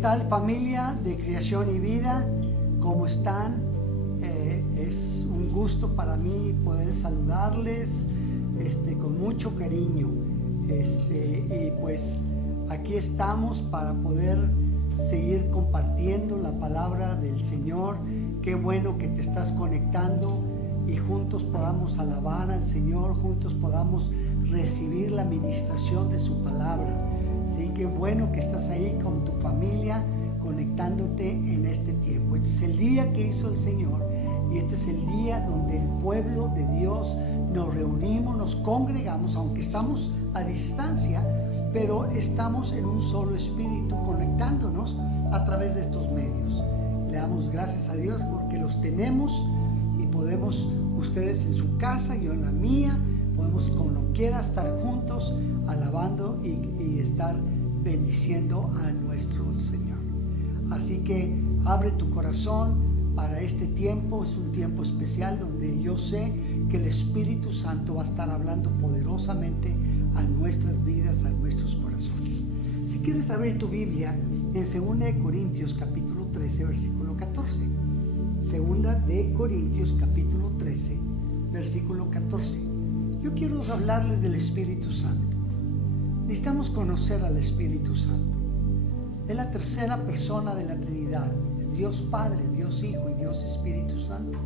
tal, familia de Creación y Vida? ¿Cómo están? Es un gusto para mí poder saludarles con mucho cariño. Y pues aquí estamos para poder seguir compartiendo la palabra del Señor. Qué bueno que te estás conectando y juntos podamos alabar al Señor, juntos podamos recibir la ministración de su palabra. Sí, qué bueno que estás ahí con tu familia conectándote en este tiempo. Este es el día que hizo el Señor y este es el día donde el pueblo de Dios nos reunimos, nos congregamos, aunque estamos a distancia, pero estamos en un solo espíritu conectándonos a través de estos medios. Le damos gracias a Dios porque los tenemos y podemos, ustedes en su casa, yo en la mía, podemos como quiera estar juntos alabando y estar bendiciendo a nuestro Señor. Así que abre tu corazón para este tiempo. Es un tiempo especial donde yo sé que el Espíritu Santo va a estar hablando poderosamente a nuestras vidas, a nuestros corazones. Si quieres abrir tu Biblia en 2 Corintios capítulo 13 versículo 14. 2 Corintios capítulo 13 versículo 14. Yo quiero hablarles del Espíritu Santo. Necesitamos conocer al Espíritu Santo. Es la tercera persona de la Trinidad. Es Dios Padre, Dios Hijo y Dios Espíritu Santo.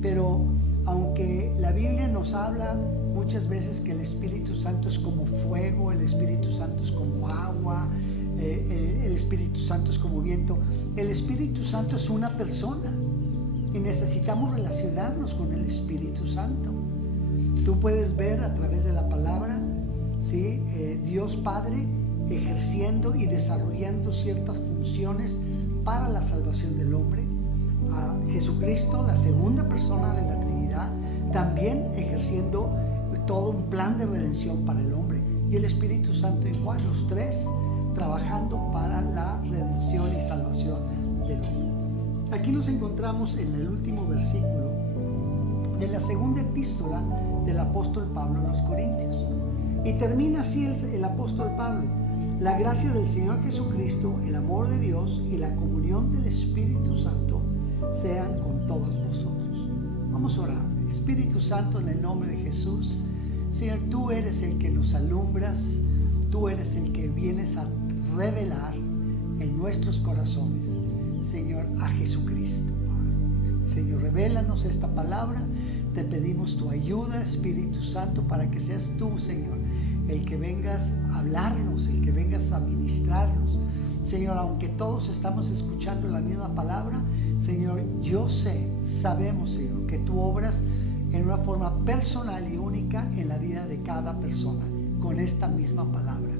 Pero aunque la Biblia nos habla muchas veces que el Espíritu Santo es como fuego, el Espíritu Santo es como agua, el Espíritu Santo es como viento, el Espíritu Santo es una persona y necesitamos relacionarnos con el Espíritu Santo. Tú puedes ver a través de la palabra, ¿sí? Dios Padre ejerciendo y desarrollando ciertas funciones para la salvación del hombre. A Jesucristo, la segunda persona de la Trinidad, también ejerciendo todo un plan de redención para el hombre. Y el Espíritu Santo igual, los tres trabajando para la redención y salvación del hombre. Aquí nos encontramos en el último versículo de la segunda epístola del apóstol Pablo a los Corintios. Y termina así el apóstol Pablo: la gracia del Señor Jesucristo, el amor de Dios y la comunión del Espíritu Santo sean con todos vosotros. Vamos a orar. Espíritu Santo, en el nombre de Jesús, Señor, tú eres el que nos alumbras, tú eres el que vienes a revelar en nuestros corazones, Señor, a Jesucristo. Señor, revélanos esta palabra. Te pedimos tu ayuda, Espíritu Santo, para que seas tú, Señor, el que vengas a hablarnos, el que vengas a ministrarnos. Señor, aunque todos estamos escuchando la misma palabra, Señor, yo sabemos, Señor, que tú obras en una forma personal y única en la vida de cada persona con esta misma palabra.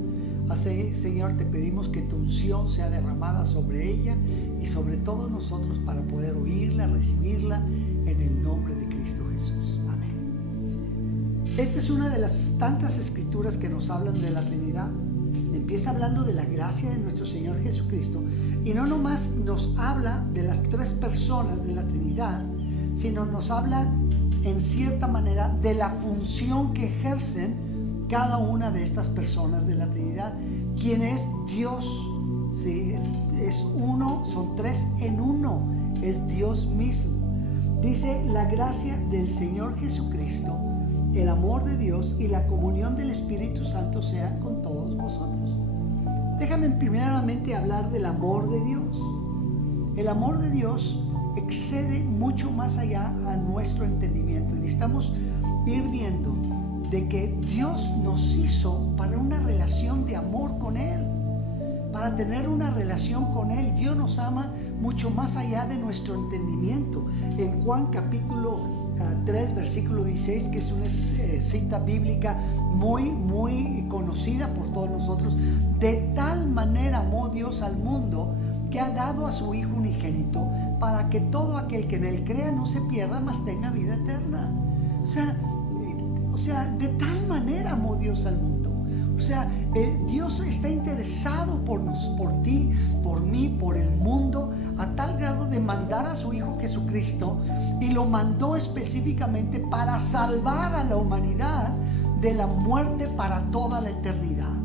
Así, Señor, te pedimos que tu unción sea derramada sobre ella y sobre todos nosotros para poder oírla, recibirla en el nombre de Cristo Jesús. Amén. Esta es una de las tantas escrituras que nos hablan de la Trinidad. Empieza hablando de la gracia de nuestro Señor Jesucristo y no nomás nos habla de las tres personas de la Trinidad, sino nos habla en cierta manera de la función que ejercen cada una de estas personas de la Trinidad. ¿Quién es Dios? Sí, es uno, son tres en uno, es Dios mismo. Dice: la gracia del Señor Jesucristo, el amor de Dios y la comunión del Espíritu Santo sean con todos vosotros. Déjame primeramente hablar del amor de Dios. El amor de Dios excede mucho más allá a nuestro entendimiento. Necesitamos ir viendo de que Dios nos hizo para una relación de amor con Él, para tener una relación con Él. Dios nos ama mucho más allá de nuestro entendimiento. En Juan capítulo 3 versículo 16, que es una cita bíblica muy conocida por todos nosotros: de tal manera amó Dios al mundo que ha dado a su Hijo unigénito, para que todo aquel que en Él crea no se pierda, mas tenga vida eterna. O sea, de tal manera amó Dios al mundo. O sea, Dios está interesado por ti, por mí, por el mundo, a tal grado de mandar a su Hijo Jesucristo, y lo mandó específicamente para salvar a la humanidad de la muerte para toda la eternidad.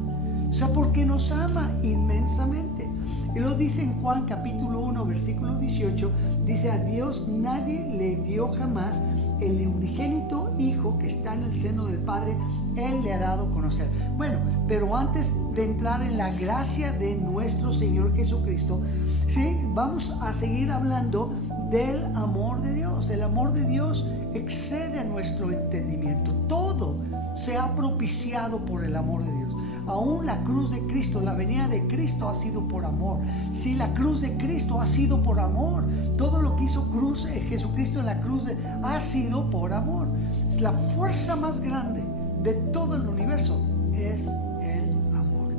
O sea, porque nos ama inmensamente. Y lo dice en Juan capítulo 1, versículo 18, dice: a Dios nadie le dio jamás, el unigénito Hijo que está en el seno del Padre, Él le ha dado a conocer. Bueno, pero antes de entrar en la gracia de nuestro Señor Jesucristo, ¿sí?, vamos a seguir hablando del amor de Dios. El amor de Dios excede a nuestro entendimiento. Todo se ha propiciado por el amor de Dios. Aún la cruz de Cristo, la venida de Cristo ha sido por amor. Sí, la cruz de Cristo ha sido por amor. Todo lo que hizo Jesucristo en la cruz ha sido por amor. La fuerza más grande de todo el universo es el amor.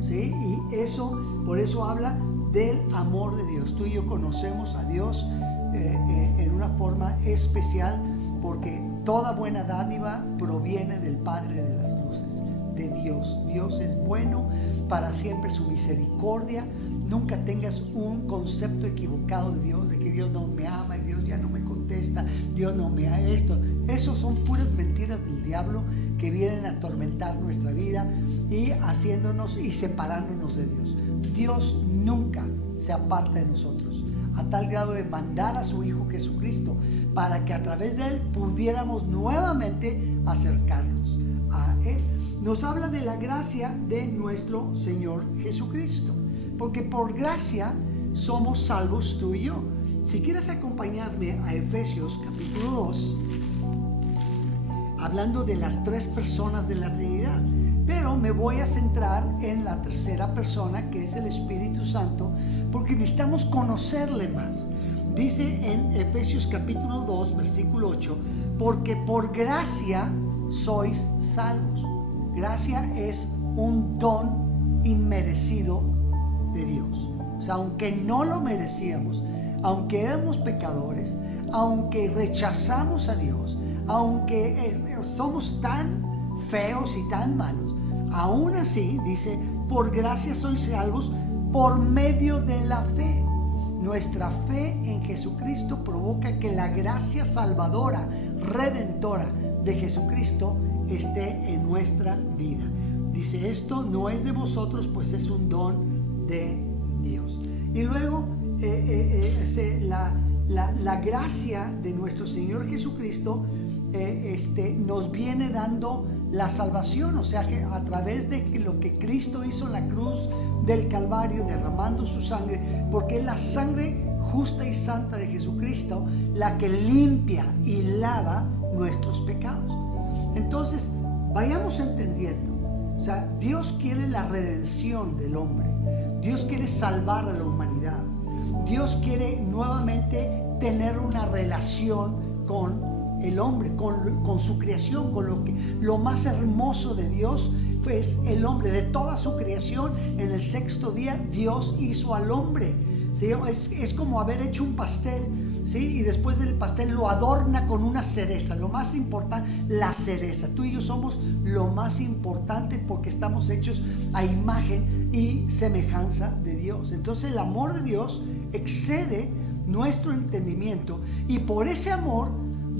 ¿Sí? Y por eso habla del amor de Dios. Tú y yo conocemos a Dios en una forma especial, porque toda buena dádiva proviene del Padre de las luces, de Dios. Dios es bueno, para siempre su misericordia. Nunca tengas un concepto equivocado de Dios, de que Dios no me ama y Dios ya no me contesta, Dios no me ha esto. Esos son puras mentiras del diablo que vienen a atormentar nuestra vida y haciéndonos y separándonos de Dios. Dios nunca se aparta de nosotros, a tal grado de mandar a su Hijo Jesucristo para que a través de Él pudiéramos nuevamente acercarnos a Él. Nos habla de la gracia de nuestro Señor Jesucristo, porque por gracia somos salvos tú y yo. Si quieres acompañarme a Efesios capítulo 2, hablando de las tres personas de la Trinidad, pero me voy a centrar en la tercera persona, que es el Espíritu Santo, porque necesitamos conocerle más. Dice en Efesios capítulo 2, versículo 8, porque por gracia sois salvos. Gracia es un don inmerecido de Dios. O sea, aunque no lo merecíamos, aunque éramos pecadores, aunque rechazamos a Dios, aunque somos tan feos y tan malos, aún así dice: por gracia sois salvos por medio de la fe. Nuestra fe en Jesucristo provoca que la gracia salvadora, redentora de Jesucristo esté en nuestra vida. Dice: esto no es de vosotros, pues es un don de Dios. Y luego la gracia de nuestro Señor Jesucristo nos viene dando la salvación, o sea, que a través de lo que Cristo hizo en la cruz del Calvario, derramando su sangre, porque es la sangre justa y santa de Jesucristo la que limpia y lava nuestros pecados. Entonces, vayamos entendiendo, o sea, Dios quiere la redención del hombre, Dios quiere salvar a la humanidad, Dios quiere nuevamente tener una relación con el hombre, con su creación, con lo más hermoso de Dios es el hombre. De toda su creación, en el sexto día Dios hizo al hombre, ¿sí? Es como haber hecho un pastel, ¿sí? Y después del pastel lo adorna con una cereza. Lo más importante, la cereza. Tú y yo somos lo más importante porque estamos hechos a imagen y semejanza de Dios. Entonces el amor de Dios excede nuestro entendimiento, y por ese amor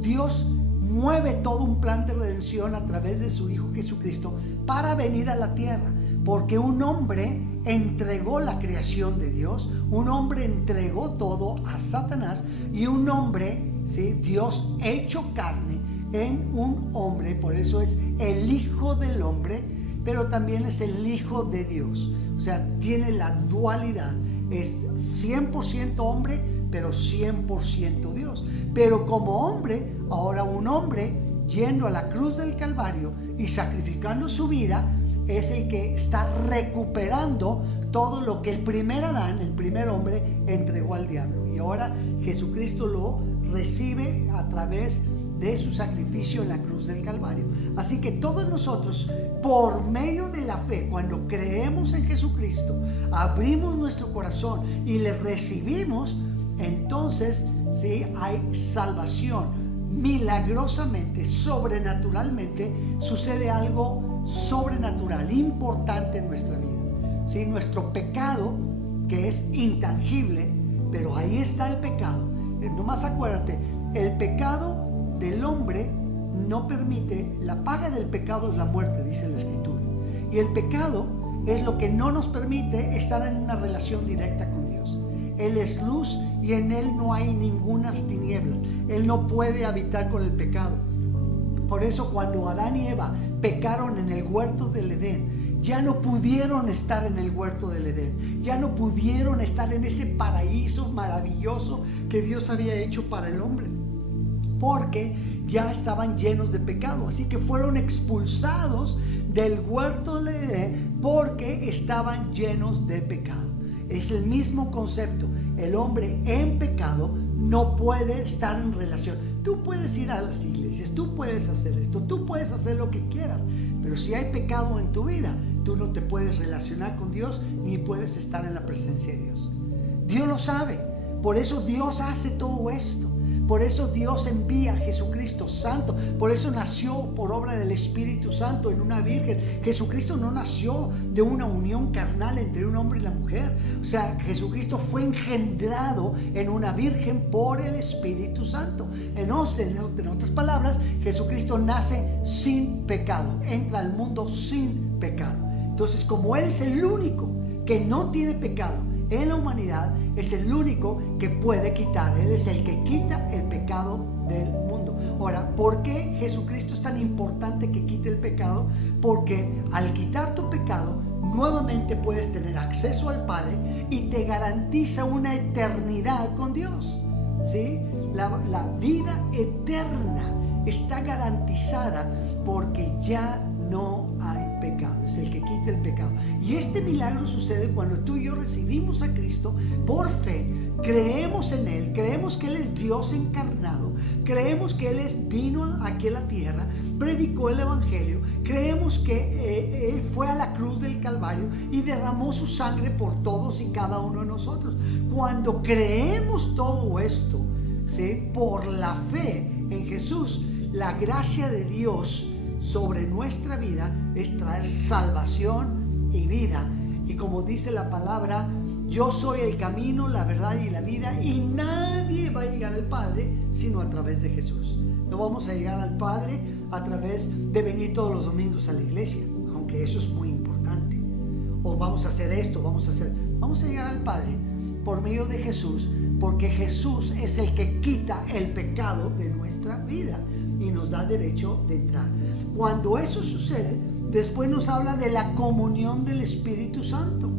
Dios mueve todo un plan de redención a través de su Hijo Jesucristo para venir a la tierra, porque un hombre entregó la creación de Dios, un hombre entregó todo a Satanás, y un hombre, ¿sí?, Dios hecho carne en un hombre, por eso es el Hijo del hombre, pero también es el Hijo de Dios. O sea, tiene la dualidad, es 100% hombre, pero 100% Dios. Pero como hombre, ahora un hombre yendo a la cruz del Calvario y sacrificando su vida, es el que está recuperando todo lo que el primer Adán, el primer hombre, entregó al diablo. Y ahora Jesucristo lo recibe a través de su sacrificio en la cruz del Calvario. Así que todos nosotros, por medio de la fe, cuando creemos en Jesucristo, abrimos nuestro corazón y le recibimos, entonces sí hay salvación. Milagrosamente, sobrenaturalmente, sucede algo sobrenatural, importante en nuestra vida. ¿Sí? Nuestro pecado, que es intangible, pero ahí está el pecado. Nomás acuérdate, el pecado del hombre no permite, la paga del pecado es la muerte, dice la Escritura. Y el pecado es lo que no nos permite estar en una relación directa con Dios. Él es luz y en Él no hay ningunas tinieblas. Él no puede habitar con el pecado. Por eso cuando Adán y Eva pecaron en el huerto del Edén, ya no pudieron estar en el huerto del Edén. Ya no pudieron estar en ese paraíso maravilloso que Dios había hecho para el hombre, porque ya estaban llenos de pecado. Así que fueron expulsados del huerto del Edén porque estaban llenos de pecado. Es el mismo concepto. El hombre en pecado no puede estar en relación. Tú puedes ir a las iglesias, tú puedes hacer esto, tú puedes hacer lo que quieras, pero si hay pecado en tu vida, tú no te puedes relacionar con Dios ni puedes estar en la presencia de Dios. Dios lo sabe. Por eso Dios hace todo esto. Por eso Dios envía a Jesucristo Santo. Por eso nació por obra del Espíritu Santo en una virgen. Jesucristo no nació de una unión carnal entre un hombre y la mujer. O sea, Jesucristo fue engendrado en una virgen por el Espíritu Santo. En otras palabras, Jesucristo nace sin pecado. Entra al mundo sin pecado. Entonces, como Él es el único que no tiene pecado en la humanidad, es el único que puede quitar. Él es el que quita el pecado del mundo. Ahora, ¿por qué Jesucristo es tan importante que quite el pecado? Porque al quitar tu pecado, nuevamente puedes tener acceso al Padre y te garantiza una eternidad con Dios. ¿Sí? La vida eterna está garantizada porque ya no hay pecado. Es el que quita el pecado. Y este milagro sucede cuando tú y yo recibimos a Cristo por fe, creemos en Él, creemos que Él es Dios encarnado, creemos que Él vino aquí a la tierra, predicó el evangelio, creemos que Él fue a la cruz del Calvario y derramó su sangre por todos y cada uno de nosotros. Cuando creemos todo esto, ¿sí?, por la fe en Jesús, la gracia de Dios sobre nuestra vida es traer salvación y vida. Y como dice la palabra, yo soy el camino, la verdad y la vida, y nadie va a llegar al Padre sino a través de Jesús. No vamos a llegar al Padre a través de venir todos los domingos a la iglesia, aunque eso es muy importante. O vamos a hacer esto, vamos a llegar al Padre por medio de Jesús, porque Jesús es el que quita el pecado de nuestra vida y nos da derecho de entrar. Cuando eso sucede, después nos habla de la comunión del Espíritu Santo.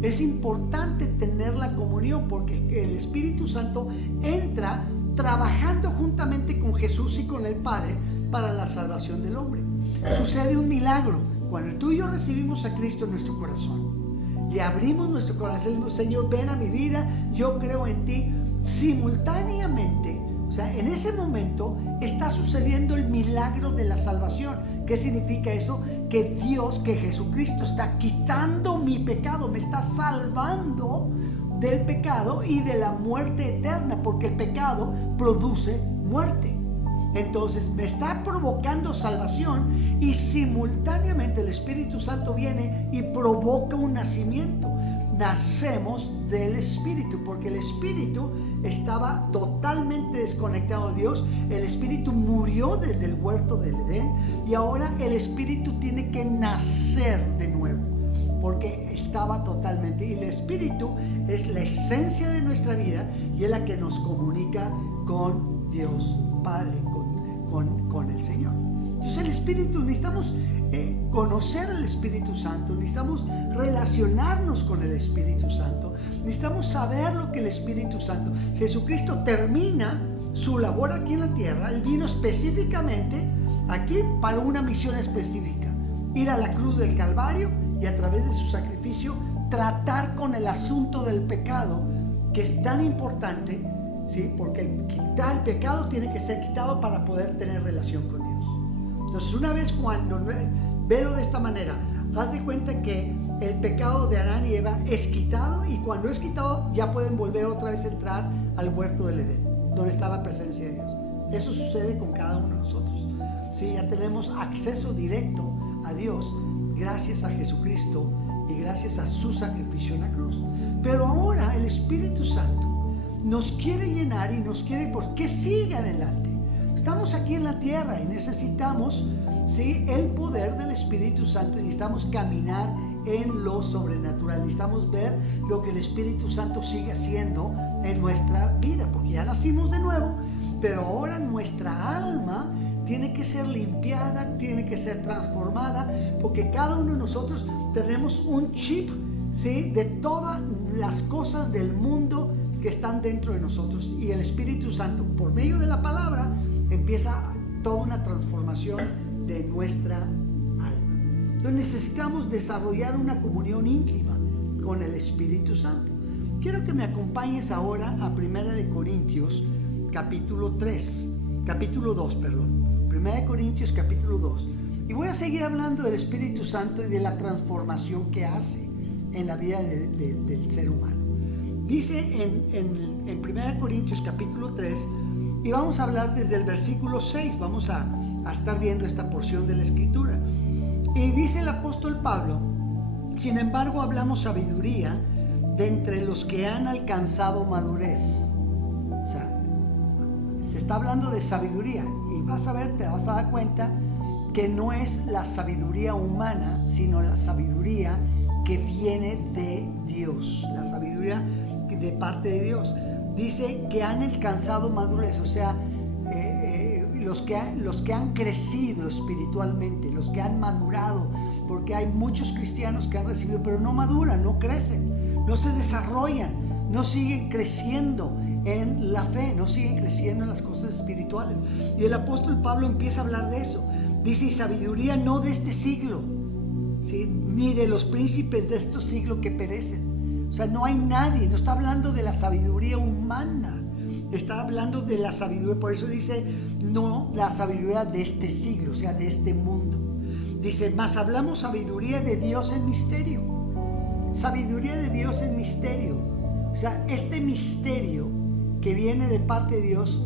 Es importante tener la comunión porque el Espíritu Santo entra trabajando juntamente con Jesús y con el Padre para la salvación del hombre. Sucede un milagro cuando tú y yo recibimos a Cristo en nuestro corazón. Le abrimos nuestro corazón, Señor, ven a mi vida, yo creo en ti. Simultáneamente, o sea, en ese momento está sucediendo el milagro de la salvación. ¿Qué significa esto? Que Dios, que Jesucristo está quitando mi pecado, me está salvando del pecado y de la muerte eterna, porque el pecado produce muerte. Entonces me está provocando salvación y simultáneamente el Espíritu Santo viene y provoca un nacimiento. Nacemos del Espíritu, porque el Espíritu estaba totalmente desconectado de Dios. El Espíritu murió desde el huerto del Edén y ahora el Espíritu tiene que nacer de nuevo, porque estaba totalmente. Y el Espíritu es la esencia de nuestra vida y es la que nos comunica con Dios Padre, con el Señor. Entonces el Espíritu, necesitamos conocer al Espíritu Santo, necesitamos relacionarnos con el Espíritu Santo, necesitamos saber lo que el Espíritu Santo. Jesucristo termina su labor aquí en la tierra. Él vino específicamente aquí para una misión específica: ir a la cruz del Calvario y a través de su sacrificio tratar con el asunto del pecado, que es tan importante, ¿sí? Porque quitar el pecado tiene que ser quitado para poder tener relación con Dios. Entonces, una vez cuando velo de esta manera, haz de cuenta que el pecado de Adán y Eva es quitado, y cuando es quitado ya pueden volver otra vez a entrar al huerto del Edén, donde está la presencia de Dios. Eso sucede con cada uno de nosotros. Sí, ya tenemos acceso directo a Dios gracias a Jesucristo y gracias a su sacrificio en la cruz. Pero ahora el Espíritu Santo nos quiere llenar y nos quiere, porque sigue adelante. Estamos aquí en la tierra y necesitamos, ¿sí?, el poder del Espíritu Santo, y necesitamos caminar en lo sobrenatural. Necesitamos ver lo que el Espíritu Santo sigue haciendo en nuestra vida, porque ya nacimos de nuevo, pero ahora nuestra alma tiene que ser limpiada, tiene que ser transformada, porque cada uno de nosotros tenemos un chip, ¿sí?, de todas las cosas del mundo que están dentro de nosotros, y el Espíritu Santo, por medio de la palabra, empieza toda una transformación de nuestra alma. Entonces necesitamos desarrollar una comunión íntima con el Espíritu Santo. Quiero que me acompañes ahora a 1 Corintios capítulo 2, perdón. 1 Corintios capítulo 2. Y voy a seguir hablando del Espíritu Santo y de la transformación que hace en la vida del ser humano. Dice en 1 Corintios capítulo 3, y vamos a hablar desde el versículo 6, vamos a estar viendo esta porción de la Escritura. Y dice el apóstol Pablo: sin embargo hablamos sabiduría de entre los que han alcanzado madurez. O sea, se está hablando de sabiduría, y vas a ver, te vas a dar cuenta que no es la sabiduría humana, sino la sabiduría que viene de Dios, la sabiduría de parte de Dios. Dice que han alcanzado madurez, o sea, los que han crecido espiritualmente, los que han madurado, porque hay muchos cristianos que han recibido, pero no maduran, no crecen, no se desarrollan, no siguen creciendo en la fe, no siguen creciendo en las cosas espirituales. Y el apóstol Pablo empieza a hablar de eso. Dice: y sabiduría no de este siglo, ¿sí?, ni de los príncipes de este siglo que perecen. O sea, no hay nadie, no está hablando de la sabiduría humana, está hablando de la sabiduría. Por eso dice, no la sabiduría de este siglo, o sea, de este mundo. Dice: mas hablamos sabiduría de Dios en misterio. Sabiduría de Dios en misterio. O sea, este misterio que viene de parte de Dios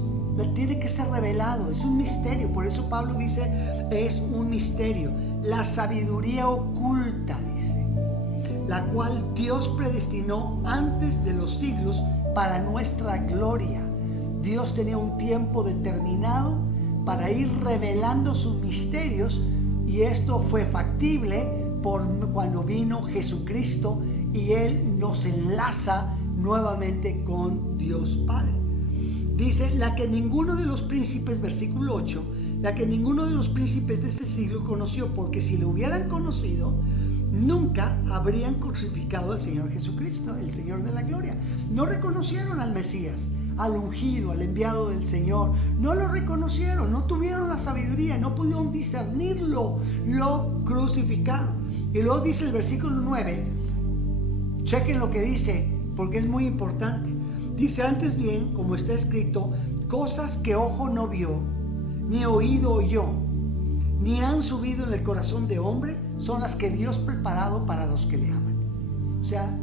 tiene que ser revelado, es un misterio. Por eso Pablo dice, es un misterio. La sabiduría oculta, dice, la cual Dios predestinó antes de los siglos para nuestra gloria. Dios tenía un tiempo determinado para ir revelando sus misterios, y esto fue factible cuando vino Jesucristo, y Él nos enlaza nuevamente con Dios Padre. Dice: la que ninguno de los príncipes, versículo 8, la que ninguno de los príncipes de este siglo conoció, porque si lo hubieran conocido, nunca habrían crucificado al Señor Jesucristo, el Señor de la gloria. No reconocieron al Mesías, al ungido, al enviado del Señor. No lo reconocieron, no tuvieron la sabiduría, no pudieron discernirlo, lo crucificaron. Y luego dice el versículo 9, chequen lo que dice, porque es muy importante. Dice: antes bien, como está escrito, cosas que ojo no vio, ni oído oyó, ni han subido en el corazón de hombre, son las que Dios preparado para los que le aman. O sea,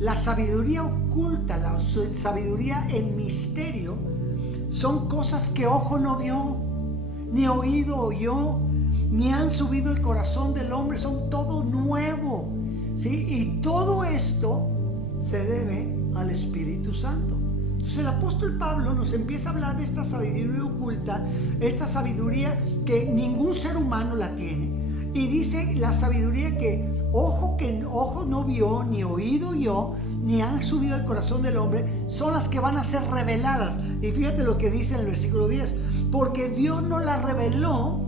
la sabiduría oculta, la sabiduría en misterio, son cosas que ojo no vio, ni oído oyó, ni han subido el corazón del hombre, son todo nuevo, ¿sí? Y todo esto se debe al Espíritu Santo. Entonces el apóstol Pablo nos empieza a hablar de esta sabiduría oculta, esta sabiduría que ningún ser humano la tiene, y dice la sabiduría que ojo no vio, ni oído oyó, ni han subido al corazón del hombre, son las que van a ser reveladas. Y fíjate lo que dice en el versículo 10: porque Dios nos la reveló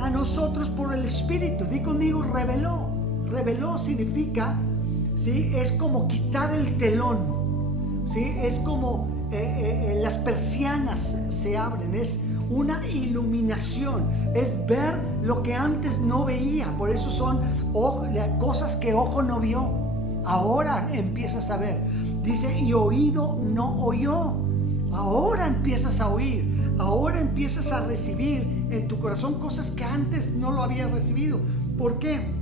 a nosotros por el Espíritu. Di conmigo, reveló. Reveló significa, ¿sí?, es como quitar el telón, ¿sí? Es como las persianas se abren, es una iluminación, es ver lo que antes no veía. Por eso son cosas que ojo no vio, ahora empiezas a ver. Dice: y oído no oyó, ahora empiezas a oír, ahora empiezas a recibir en tu corazón cosas que antes no lo habías recibido. ¿Por qué?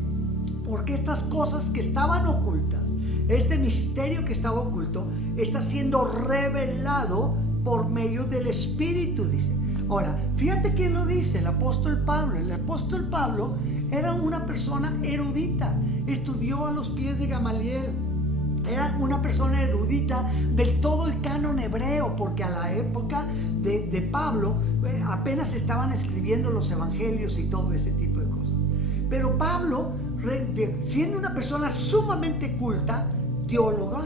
Porque estas cosas que estaban ocultas, este misterio que estaba oculto, está siendo revelado por medio del Espíritu, dice. Ahora, fíjate quién lo dice, el apóstol Pablo. El apóstol Pablo era una persona erudita, estudió a los pies de Gamaliel, era una persona erudita del todo el canon hebreo, porque a la época de Pablo apenas estaban escribiendo los evangelios y todo ese tipo de cosas. Pero Pablo siendo una persona sumamente culta, teóloga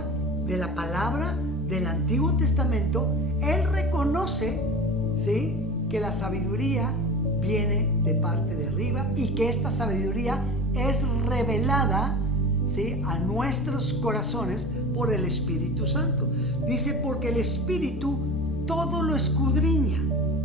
de la palabra del Antiguo Testamento, él reconoce, ¿sí?, que la sabiduría viene de parte de arriba y que esta sabiduría es revelada, ¿sí?, a nuestros corazones por el Espíritu Santo. Dice, porque el Espíritu todo lo escudriña,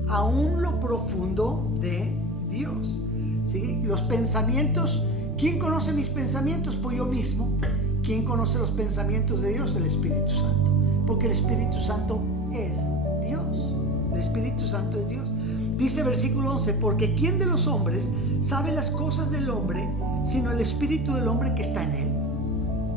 aún lo profundo de Dios, ¿sí? Los pensamientos, ¿quién conoce mis pensamientos? Pues yo mismo. ¿Quién conoce los pensamientos de Dios? El Espíritu Santo. Porque el Espíritu Santo es Dios. El Espíritu Santo es Dios. Dice versículo 11, porque ¿quién de los hombres sabe las cosas del hombre, sino el espíritu del hombre que está en él?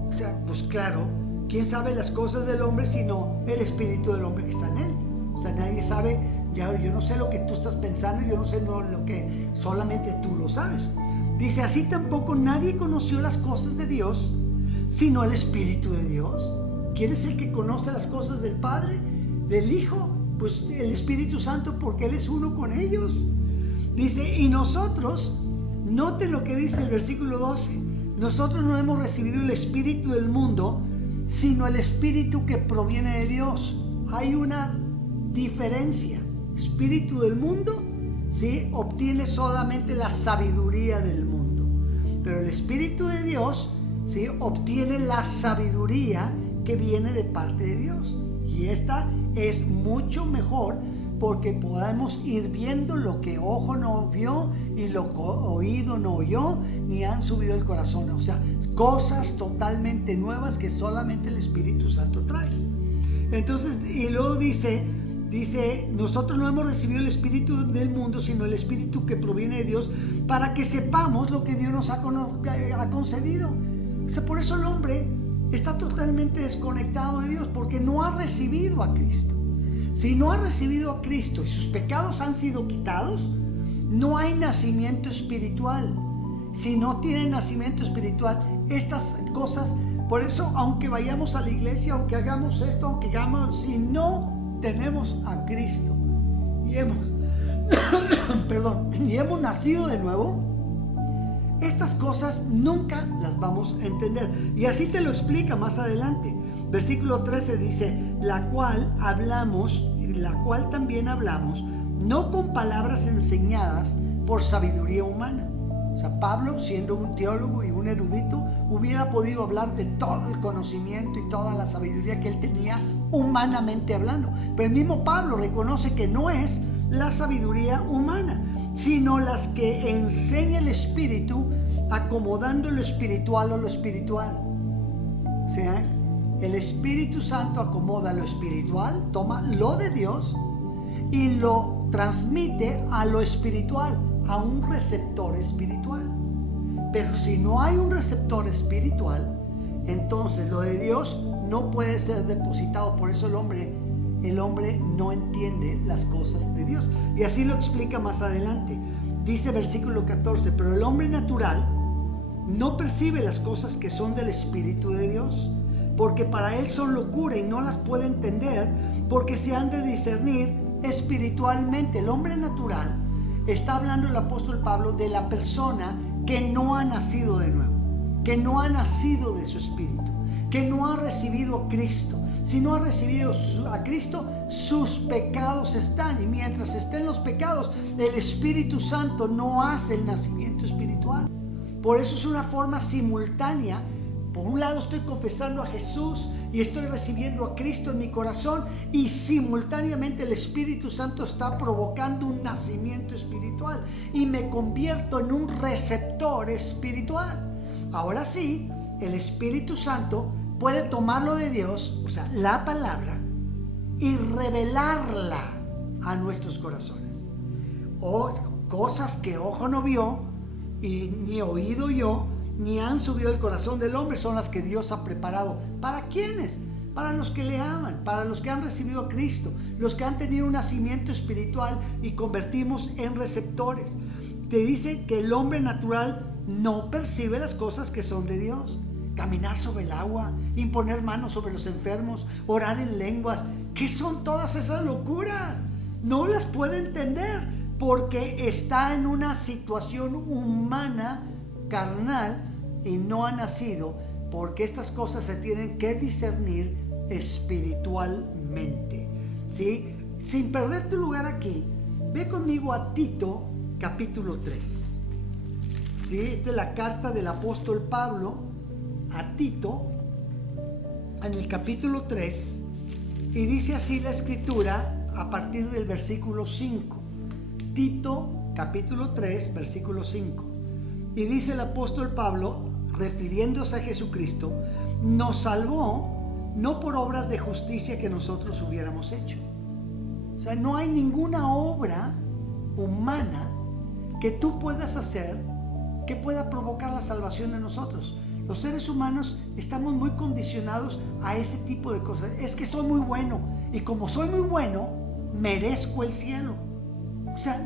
O sea, pues claro, ¿quién sabe las cosas del hombre, sino el espíritu del hombre que está en él? O sea, nadie sabe, yo no sé lo que tú estás pensando, yo no sé lo que solamente tú lo sabes. Dice, así tampoco nadie conoció las cosas de Dios, sino el Espíritu de Dios. ¿Quién es el que conoce las cosas del Padre, del Hijo? Pues el Espíritu Santo, porque Él es uno con ellos. Dice, y nosotros, note lo que dice el versículo 12, nosotros no hemos recibido el espíritu del mundo, sino el espíritu que proviene de Dios. Hay una diferencia. Espíritu del mundo, ¿sí?, obtiene solamente la sabiduría del mundo, pero el Espíritu de Dios, ¿sí?, obtiene la sabiduría que viene de parte de Dios. Y esta es mucho mejor, porque podemos ir viendo lo que ojo no vio y lo que oído no oyó, ni han subido el corazón. O sea, cosas totalmente nuevas que solamente el Espíritu Santo trae. Entonces, y luego dice, nosotros no hemos recibido el espíritu del mundo, sino el espíritu que proviene de Dios, para que sepamos lo que Dios nos ha concedido. O sea, por eso el hombre está totalmente desconectado de Dios, porque no ha recibido a Cristo. Si no ha recibido a Cristo y sus pecados han sido quitados, no hay nacimiento espiritual. Si no tiene nacimiento espiritual, estas cosas, por eso, aunque vayamos a la iglesia, aunque hagamos esto, aunque hagamos, si no tenemos a Cristo y hemos nacido de nuevo, estas cosas nunca las vamos a entender. Y así te lo explica más adelante. Versículo 13 dice, la cual también hablamos, no con palabras enseñadas por sabiduría humana. O sea, Pablo, siendo un teólogo y un erudito, hubiera podido hablar de todo el conocimiento y toda la sabiduría que él tenía humanamente hablando. Pero el mismo Pablo reconoce que no es la sabiduría humana, sino las que enseña el Espíritu, acomodando lo espiritual a lo espiritual. O sea, el Espíritu Santo acomoda lo espiritual, toma lo de Dios y lo transmite a lo espiritual, a un receptor espiritual. Pero si no hay un receptor espiritual, entonces lo de Dios no puede ser depositado. Por eso el hombre no entiende las cosas de Dios. Y así lo explica más adelante. Dice versículo 14, pero el hombre natural no percibe las cosas que son del Espíritu de Dios, porque para él son locura y no las puede entender, porque se han de discernir espiritualmente. El hombre natural, está hablando el apóstol Pablo de la persona que no ha nacido de nuevo, que no ha nacido de su espíritu, que no ha recibido a Cristo. Si no ha recibido a Cristo, sus pecados están, y mientras estén los pecados, el Espíritu Santo no hace el nacimiento espiritual. Por eso es una forma simultánea. Por un lado estoy confesando a Jesús y estoy recibiendo a Cristo en mi corazón, y simultáneamente el Espíritu Santo está provocando un nacimiento espiritual y me convierto en un receptor espiritual. Ahora sí, el Espíritu Santo puede tomarlo de Dios, o sea, la palabra, y revelarla a nuestros corazones. O cosas que ojo no vio y ni oído yo, ni han subido el corazón del hombre, son las que Dios ha preparado. ¿Para quiénes? Para los que le aman, para los que han recibido a Cristo, los que han tenido un nacimiento espiritual y convertimos en receptores. Te dice que el hombre natural no percibe las cosas que son de Dios. Caminar sobre el agua, imponer manos sobre los enfermos, orar en lenguas. ¿Qué son todas esas locuras? No las puede entender porque está en una situación humana, carnal, y no ha nacido, porque estas cosas se tienen que discernir espiritualmente, ¿sí? Sin perder tu lugar aquí, ve conmigo a Tito capítulo 3, ¿sí? Esta es la carta del apóstol Pablo a Tito en el capítulo 3, y dice así la escritura a partir del versículo 5. Tito capítulo 3 versículo 5, y dice el apóstol Pablo, refiriéndose a Jesucristo: nos salvó no por obras de justicia que nosotros hubiéramos hecho. O sea, no hay ninguna obra humana que tú puedas hacer que pueda provocar la salvación de nosotros. Los seres humanos estamos muy condicionados a ese tipo de cosas. Es que soy muy bueno, y como soy muy bueno, merezco el cielo. O sea,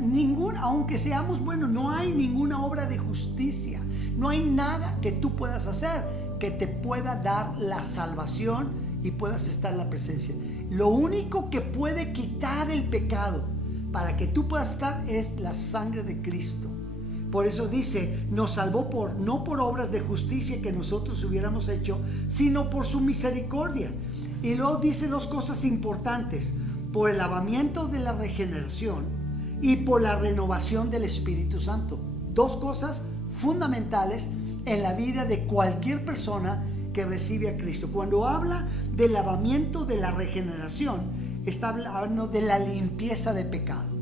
aunque seamos buenos, no hay ninguna obra de justicia. No hay nada que tú puedas hacer que te pueda dar la salvación y puedas estar en la presencia. Lo único que puede quitar el pecado para que tú puedas estar es la sangre de Cristo. Por eso dice, nos salvó no por obras de justicia que nosotros hubiéramos hecho, sino por su misericordia. Y luego dice dos cosas importantes: por el lavamiento de la regeneración y por la renovación del Espíritu Santo. Dos cosas fundamentales en la vida de cualquier persona que recibe a Cristo. Cuando habla del lavamiento de la regeneración, está hablando de la limpieza de pecado.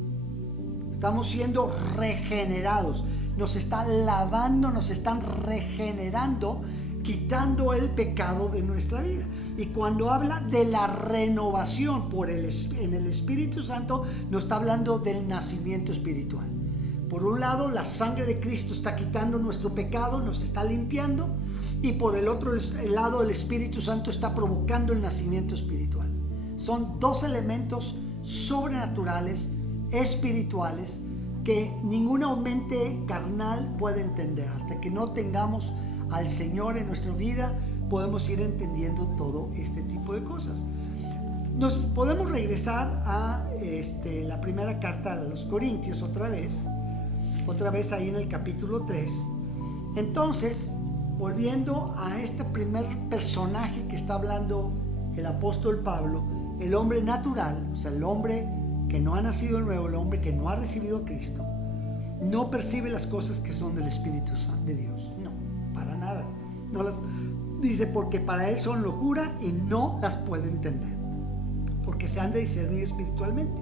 Estamos siendo regenerados. Nos está lavando, nos están regenerando, quitando el pecado de nuestra vida. Y cuando habla de la renovación en el Espíritu Santo, nos está hablando del nacimiento espiritual. Por un lado, la sangre de Cristo está quitando nuestro pecado, nos está limpiando, y por el otro lado, el Espíritu Santo está provocando el nacimiento espiritual. Son dos elementos sobrenaturales, espirituales, que ninguna mente carnal puede entender. Hasta que no tengamos al Señor en nuestra vida, podemos ir entendiendo todo este tipo de cosas. Nos podemos regresar a la primera carta a los Corintios otra vez ahí en el capítulo 3. Entonces, volviendo a este primer personaje que está hablando el apóstol Pablo, el hombre natural, o sea, el hombre que no ha nacido de nuevo, el hombre que no ha recibido a Cristo, no percibe las cosas que son del Espíritu Santo de Dios. No, para nada. No las dice, porque para él son locura y no las puede entender, porque se han de discernir espiritualmente.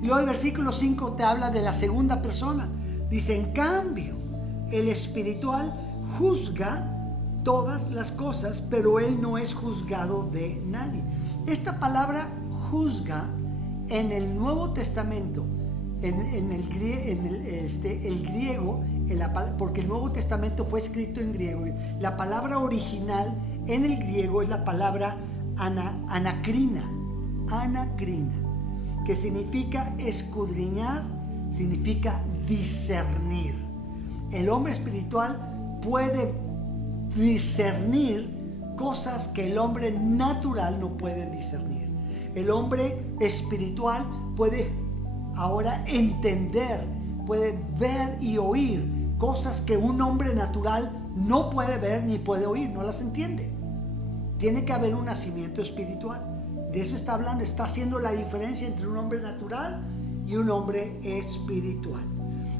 Y luego el versículo 5 te habla de la segunda persona. Dice, en cambio, el espiritual juzga todas las cosas, pero él no es juzgado de nadie. Esta palabra juzga en el Nuevo Testamento, el griego, porque el Nuevo Testamento fue escrito en griego, la palabra original en el griego es la palabra anacrina, que significa escudriñar, significa discernir. El hombre espiritual puede discernir cosas que el hombre natural no puede discernir. El hombre espiritual puede ahora entender, puede ver y oír cosas que un hombre natural no puede ver ni puede oír, no las entiende. Tiene que haber un nacimiento espiritual. De eso está hablando, está haciendo la diferencia entre un hombre natural y un hombre espiritual.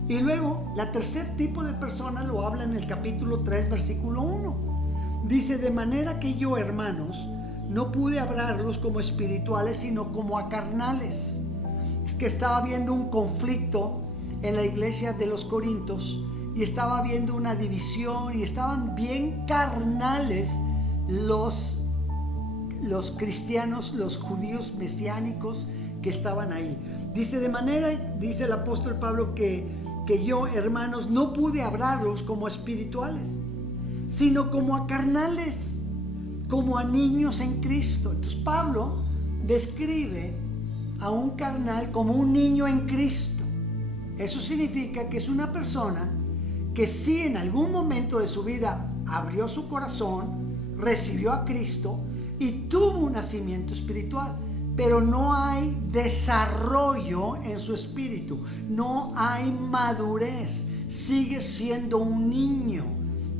Y luego, la tercer tipo de persona lo habla en el capítulo 3, versículo 1. Dice, de manera que yo, hermanos, no pude hablarlos como espirituales, sino como a carnales. Es que estaba habiendo un conflicto en la iglesia de los Corintios, y estaba habiendo una división, y estaban bien carnales los cristianos, los judíos mesiánicos que estaban ahí. Dice, de manera, dice el apóstol Pablo, que yo, hermanos, no pude hablarlos como espirituales, sino como a carnales, como a niños en Cristo. Entonces Pablo describe a un carnal como un niño en Cristo. Eso significa que es una persona que sí en algún momento de su vida abrió su corazón, recibió a Cristo y tuvo un nacimiento espiritual, pero no hay desarrollo en su espíritu, no hay madurez, sigue siendo un niño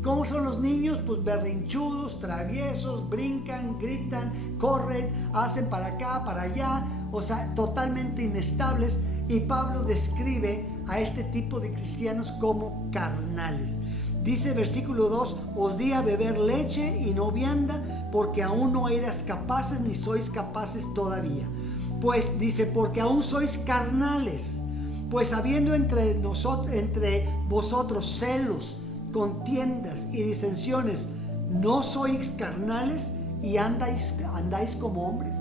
¿Cómo son los niños? Pues berrinchudos, traviesos, brincan, gritan, corren, hacen para acá, para allá, o sea, totalmente inestables. Y Pablo describe a este tipo de cristianos como carnales. Dice versículo 2, os di a beber leche y no vianda, porque aún no eras capaces ni sois capaces todavía. Pues dice, porque aún sois carnales, pues habiendo entre vosotros celos, contiendas y disensiones, ¿no sois carnales y andáis como hombres?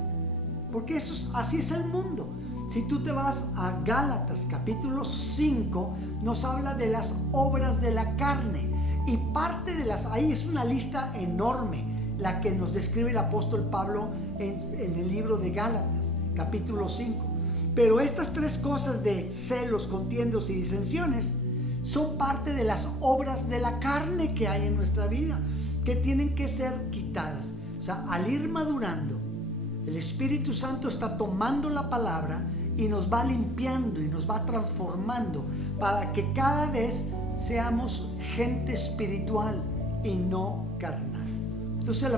Porque así es el mundo. Si tú te vas a Gálatas capítulo 5, nos habla de las obras de la carne. Y parte de ahí es una lista enorme, la que nos describe el apóstol Pablo en el libro de Gálatas, capítulo 5. Pero estas tres cosas de celos, contiendos y disensiones son parte de las obras de la carne que hay en nuestra vida, que tienen que ser quitadas. O sea, al ir madurando, el Espíritu Santo está tomando la palabra y nos va limpiando y nos va transformando para que cada vez seamos gente espiritual y no carnal. Entonces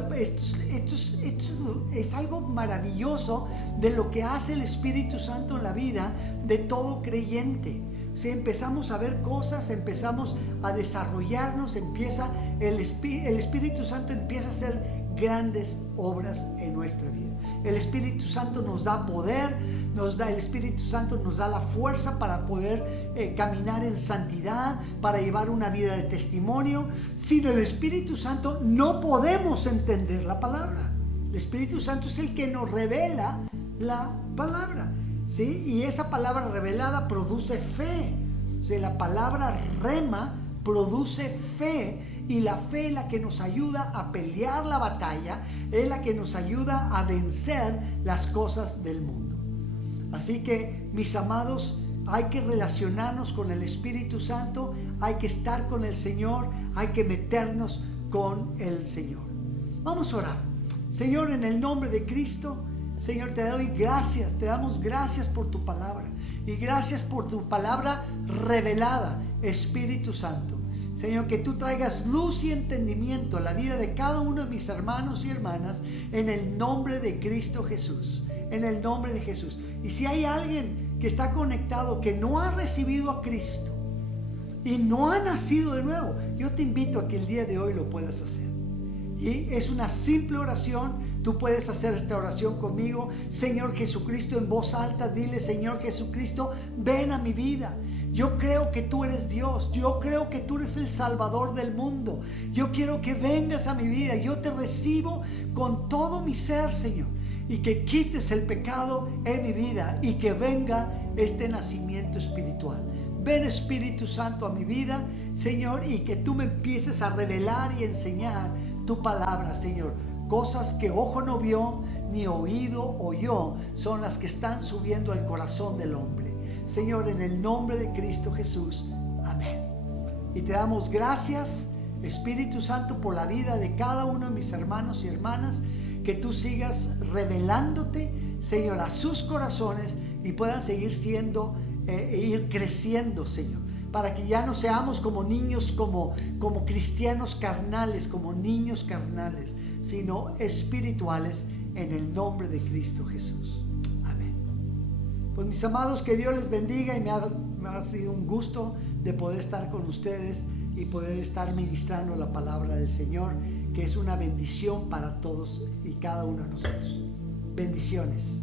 esto es algo maravilloso de lo que hace el Espíritu Santo en la vida de todo creyente. Si empezamos a ver cosas, empezamos a desarrollarnos, el Espíritu Santo empieza a hacer grandes obras en nuestra vida. El Espíritu Santo nos da poder, el Espíritu Santo nos da la fuerza para poder caminar en santidad, para llevar una vida de testimonio. Sin el Espíritu Santo no podemos entender la palabra. El Espíritu Santo es el que nos revela la palabra, ¿sí? Y esa palabra revelada produce fe. O sea, la palabra rema produce fe. Y la fe es la que nos ayuda a pelear la batalla, es la que nos ayuda a vencer las cosas del mundo. Así que, mis amados, hay que relacionarnos con el Espíritu Santo, hay que estar con el Señor, hay que meternos con el Señor. Vamos a orar. Señor, en el nombre de Cristo, Señor, te doy gracias, te damos gracias por tu palabra y gracias por tu palabra revelada, Espíritu Santo. Señor, que tú traigas luz y entendimiento a la vida de cada uno de mis hermanos y hermanas en el nombre de Cristo Jesús, en el nombre de Jesús. Y si hay alguien que está conectado, que no ha recibido a Cristo y no ha nacido de nuevo, yo te invito a que el día de hoy lo puedas hacer. Y es una simple oración. Tú puedes hacer esta oración conmigo. Señor Jesucristo, en voz alta, dile: Señor Jesucristo, ven a mi vida. Yo creo que tú eres Dios. Yo creo que tú eres el Salvador del mundo. Yo quiero que vengas a mi vida. Yo te recibo con todo mi ser, Señor. Y que quites el pecado en mi vida y que venga este nacimiento espiritual. Ven, Espíritu Santo, a mi vida, Señor, y que tú me empieces a revelar y enseñar tu palabra, Señor. Cosas que ojo no vio, ni oído oyó, son las que están subiendo al corazón del hombre. Señor, en el nombre de Cristo Jesús. Amén. Y te damos gracias, Espíritu Santo, por la vida de cada uno de mis hermanos y hermanas. Que tú sigas revelándote, Señor, a sus corazones y puedan seguir siendo ir creciendo, Señor, para que ya no seamos como niños, como cristianos carnales, como niños carnales, sino espirituales, en el nombre de Cristo Jesús. Amén. Pues, mis amados, que Dios les bendiga, y me ha sido un gusto de poder estar con ustedes y poder estar ministrando la palabra del Señor, que es una bendición para todos y cada uno de nosotros. Bendiciones.